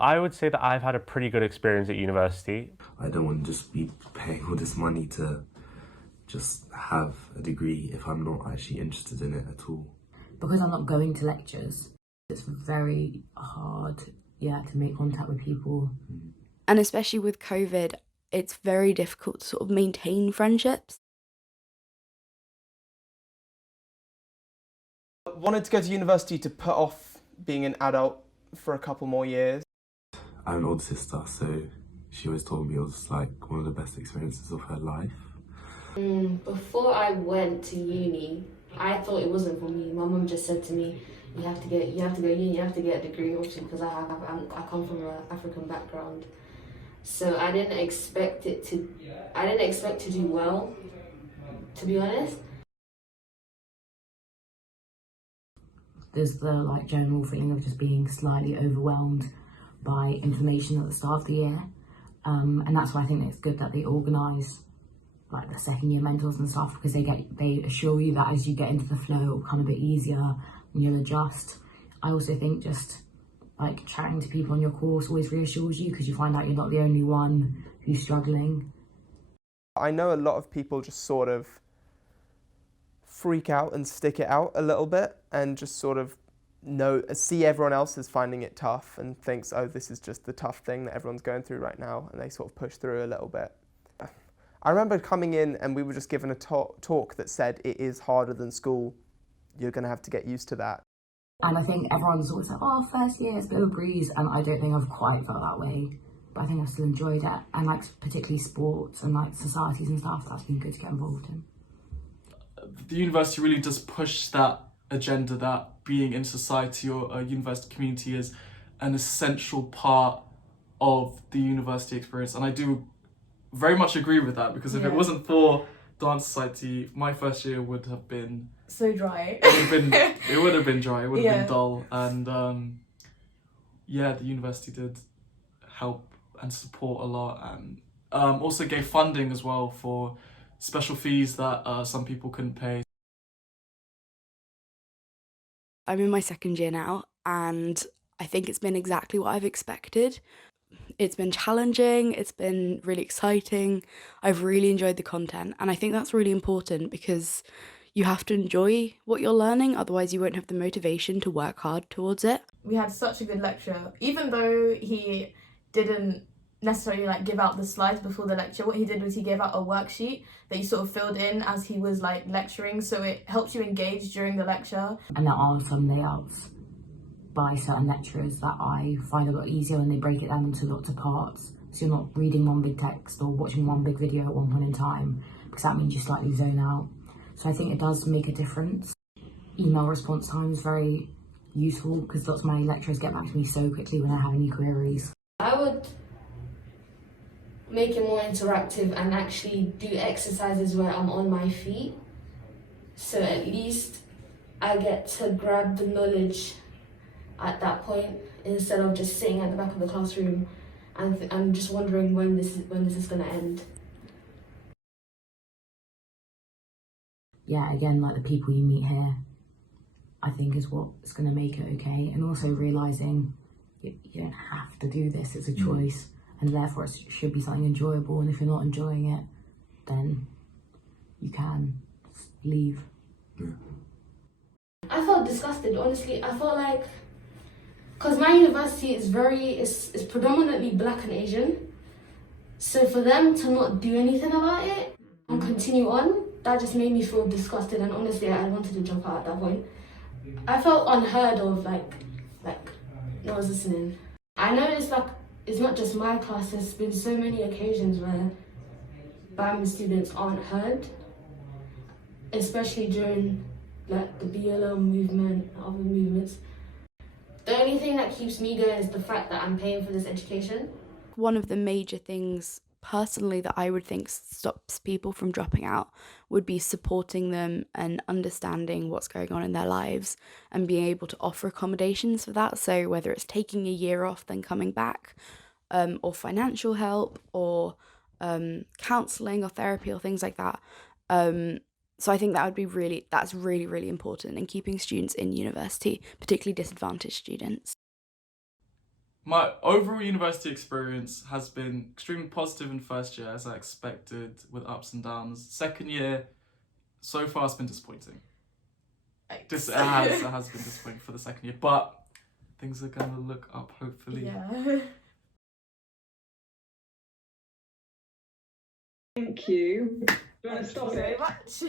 I would say that I've had a pretty good experience at university. I don't want to just be paying all this money to just have a degree if I'm not actually interested in it at all. Because I'm not going to lectures, it's very hard, to make contact with people. And especially with COVID, it's very difficult to sort of maintain friendships. Wanted to go to university to put off being an adult for a couple more years. I have an older sister, so she always told me it was like one of the best experiences of her life. Before I went to uni, I thought it wasn't for me. My mum just said to me, you have to go uni, you have to get a degree, obviously, because I come from an African background. So I didn't expect to do well, to be honest. There's the general feeling of just being slightly overwhelmed by information at the start of the year, and that's why I think it's good that they organise the second year mentors and stuff, because they assure you that as you get into the flow, it'll become a bit easier and you'll adjust. I also think just chatting to people on your course always reassures you, because you find out you're not the only one who's struggling. I know a lot of people just sort of freak out and stick it out a little bit and just sort of see everyone else is finding it tough and thinks, oh, this is just the tough thing that everyone's going through right now, and they sort of push through a little bit. I remember coming in and we were just given a talk that said it is harder than school. You're going to have to get used to that. And I think everyone's always like, oh, first year, it's a bit of a breeze, and I don't think I've quite felt that way. But I think I've still enjoyed it, and particularly sports and societies and stuff, that's been good to get involved in. The university really does push that agenda that being in society or a university community is an essential part of the university experience, and I do very much agree with that, because if it wasn't for dance society, my first year would have been so dry. It would have been dry, it would have been dull, and the university did help and support a lot, and also gave funding as well for special fees that some people couldn't pay. I'm in my second year now, and I think it's been exactly what I've expected. It's been challenging, it's been really exciting, I've really enjoyed the content, and I think that's really important, because you have to enjoy what you're learning, otherwise you won't have the motivation to work hard towards it. We had such a good lecturer. Even though he didn't necessarily give out the slides before the lecture, what he did was he gave out a worksheet that you sort of filled in as he was lecturing, so it helps you engage during the lecture. And there are some layouts by certain lecturers that I find a lot easier when they break it down into lots of parts, so you're not reading one big text or watching one big video at one point in time, because that means you slightly zone out. So I think it does make a difference. Email response time is very useful, because lots of my lecturers get back to me so quickly when I have any queries. I would make it more interactive and actually do exercises where I'm on my feet, so at least I get to grab the knowledge at that point, instead of just sitting at the back of the classroom and I'm just wondering when this is going to end. Yeah, again, the people you meet here, I think is what's going to make it okay, and also realising you don't have to do this, it's a choice, and therefore it should be something enjoyable, and if you're not enjoying it, then you can just leave. I felt disgusted, honestly. I felt because my university is predominantly Black and Asian, so for them to not do anything about it and continue on, that just made me feel disgusted, and honestly I wanted to jump out at that point. I felt unheard of, no one's listening. I noticed it's not just my class, there's been so many occasions where BAME students aren't heard, especially during the BLM movement and other movements. The only thing that keeps me going is the fact that I'm paying for this education. One of the major things personally that I would think stops people from dropping out would be supporting them and understanding what's going on in their lives and being able to offer accommodations for that. So whether it's taking a year off then coming back, or financial help, or counselling or therapy or things like that. So I think that's really, really important in keeping students in university, particularly disadvantaged students. My overall university experience has been extremely positive in first year, as I expected, with ups and downs. Second year, so far, it's been disappointing. It has been disappointing for the second year, but things are going to look up, hopefully. Yeah. Thank you. Do you want to stop Very it? much.